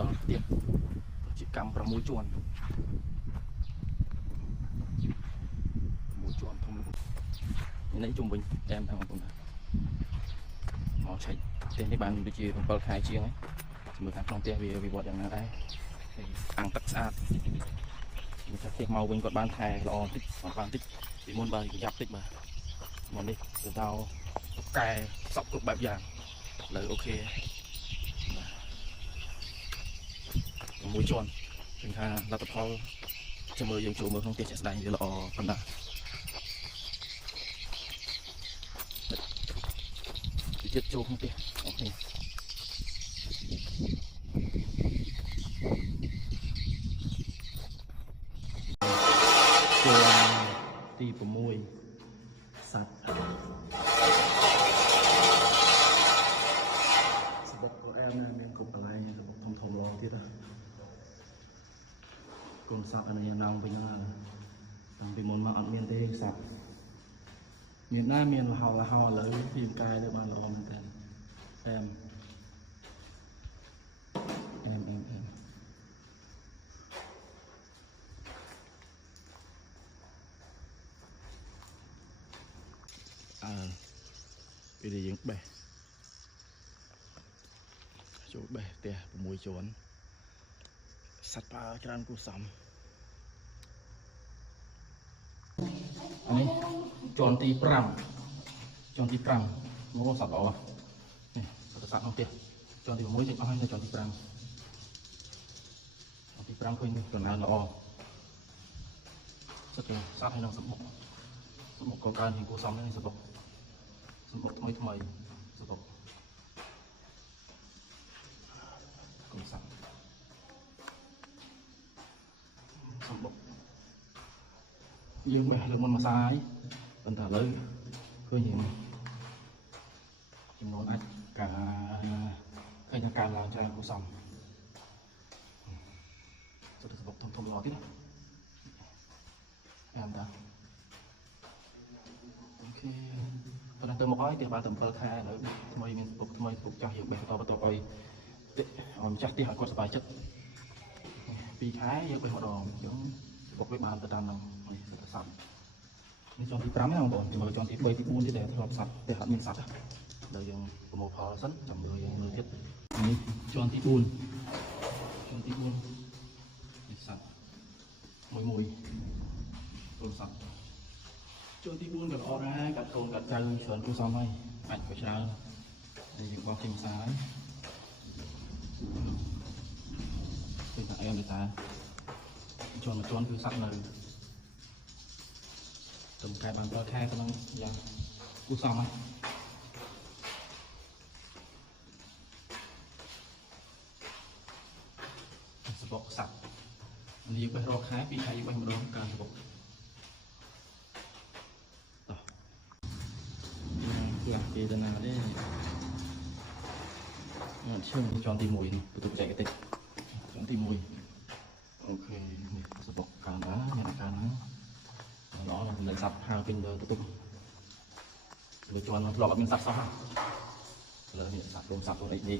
ដល់ទៀតជាកម្ម6ជាន់1ជាន់ធំនេះជុំវិញអែមថាបងប្អូនមកឆែកផ្ទះនេះបានដូចជា7ខែជាងហើយមើលខាងក្នុងផ្ទះវាវិវត្តយ៉ាងណាដែរអាំងទឹកស្អាតវាថាផ្ទះមកវិញគាត់បានថែល្អតិចបានតិចពីមុនបើប្រយ័ត្នតិចបាទមកនេះទៅដល់កែសពគ្រប់បែបយ៉ាងលើអូខេមួយជាន់ឃើញថាលទ្ធផលចាំមើលយើងចូលមើលក្នុងផ្ទះជាក់ស្ដែងវាល្អប៉ុណ្ណាវាចិត្តចូលក្នុងផ្ទះអូខេជាន់ទី6សាច់សបុកក៏អែមណាស់មានគ្រប់កន្លែងសបុកធំល្អទៀតណាកូនសត្វអានេះណាំវិញណាតាំងពីមុនមកអត់មានទេសត្វមានណាមានលហោឥឡូវពីកាយទៅបានល្អមែនតើអែមពេលដែលយើងបេះចូលបេះផ្ទះ6ជាន់សត្វប្រើច្រើនគួរសមអានេះជាន់ទី5ជាន់ទី5មកសត្វល្អនេះសត្វក្នុងផ្ទះជាន់ទី6ចេញអស់ហើយនៅជាន់ទី5ជាន់ទី5ឃើញដំណើរល្អសត្វហើយនឹងសបុកក៏កើនជាងគួរសមនេះសបុកថ្មីសបុកកុំសាប់សបុកយើងបេះលើមុនមួយសាយប៉ុន្តែឥឡូវឃើញចំនួនអាចការឃើញថាការឡើងច្រើនគួរសមសបុកធំល្អទៀតអែមតាអូខេប៉ុន្តែទៅមកហើយទៀតបានតែ7ខែឥឡូវថ្មីមានពុកថ្មីពុកចាស់យើងបេះបន្តឲ្យម្ចាស់ផ្ទះឲ្យគាត់សប្បាយចិត្ត2ខែយើងបេះម្ដងអញ្ចឹងពុកវាបានទៅតាមហ្នឹងនេះទៅសัตว์នេះជាន់ទី5ណាបងប្អូនមើលជាន់ទី3ទី4ទៀតដែលធ្លាប់សัตว์តែអត់មានសัตว์ដល់យើងប្រមូលផលសិនចាំមើលយើងមើលទៀតនេះជាន់ទី4នេះសัตว์មួយកូនសัตว์ជាន់ទី4ក៏ល្អដែរកាត់កូនកាត់ចៅច្រើនគួរសមហើយអាចក៏ច្រើនហើយយើងបោះចេញផ្សារហើយគឺថាអែមតាជាន់មួយជាន់គឺសัตว์នៅទៅខែបាន7ខែក្នុងយ៉ាងគួរសមហើយសបុកសัตว์នេះយើងបេះរាល់ខែ2ខែយើងបេះម្ដងការសបុកពីតាណាទេឈឹងជាន់ទី1នេះបន្ទុកចែកតិចជាន់ទី1អូខេនេះសបុកកាលណាមានកាលណាល្អណាស់នៅសាប់ផាពេញលើបន្ទុកលើជាន់ធ្លាប់អត់មានសាប់សោះឥឡូវនេះសាប់រោមសាប់ខ្លួនអីនេះ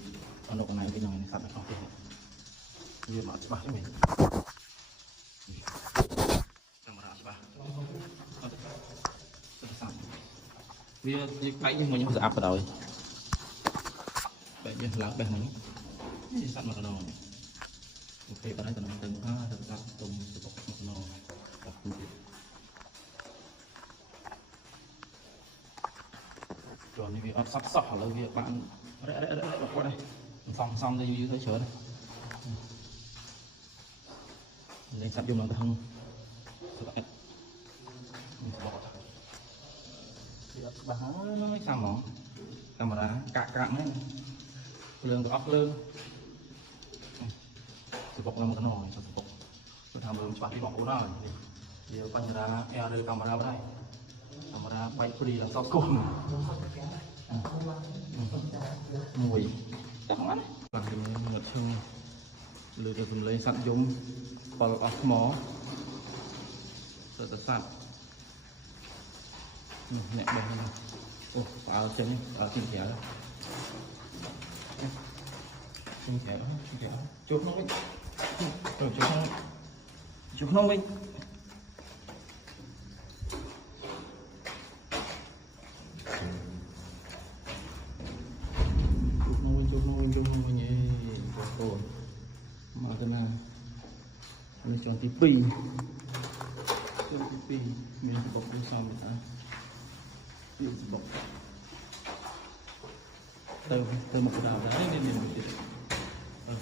អនុកណៃវិញហ្នឹងសាប់នៅក្នុងផ្ទះវាមកច្បាស់ទេមែនកាមេរ៉ាច្បាស់វាបែកនេះមកខ្ញុំស្អាប់ទៅដល់បែកវាឡើងបេះមកនេះសัตว์មកដល់អូខេបាត់ហើយតំណទៅទៅសัตว์ទុំសបុកមកដល់បាទចូលនេះវាអត់សាប់សោះឥឡូវវាបានរ៉ែគាត់ហើយសំទៅយូរទៅច្រើនលេងសัตว์យំឡើងទៅហឹងសបុកច្បាស់ហើយចាំហ្មងកាមេរ៉ាកាក់ហ្នឹងភ្លើងក៏អត់ភ្លើងសបុកនៅក្នុងសបុកគាត់ថាមើលច្បាស់ទីបងប្អូនហើយវាបញ្ហាអែឬកាមេរ៉ាដែរកាមេរ៉ាបែកព្រីឡើងសោកគោះមួយតែហ្នឹងបាទខ្ញុំងត់ឈឹងលើទៅសំឡេងសัตว์យំបលអស់ថ្មទៅសัตว์អ្នកបេះហ្នឹងអូផ្អើចេញផ្អើទីក្រៅ kẹo chụp nó đi chụp nó đi chụp nó nhé rồi mà cái nào mình chọn tí pì mình bọc lên xong rồi hả bọc từ một cái đào đấy nên mình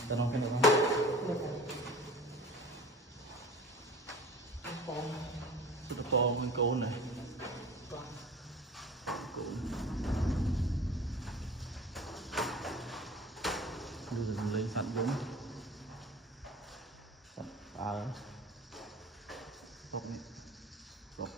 ta nói cái nào cái to mình cố này đưa lấy sẵn đúng bọc này bọc